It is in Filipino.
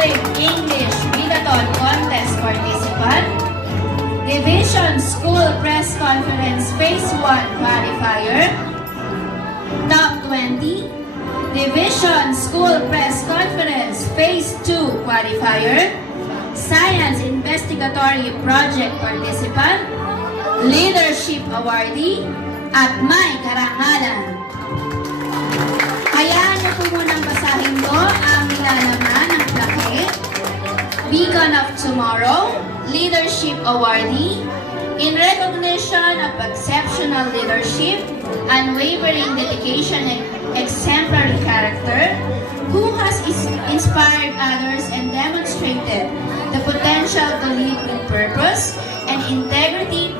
District English Readathon Contest participant, Division School Press Conference Phase 1 qualifier, Top 20, Division School Press Conference Phase 2 qualifier, Science Investigatory Project participant, Leadership Awardee, at may karangalan. Hayaan niyo po munang basahin ko ang nilalaman ng plaque. Beacon of Tomorrow, Leadership Awardee, in recognition of exceptional leadership, unwavering dedication, and exemplary character, who has inspired others and demonstrated the potential to lead with purpose and integrity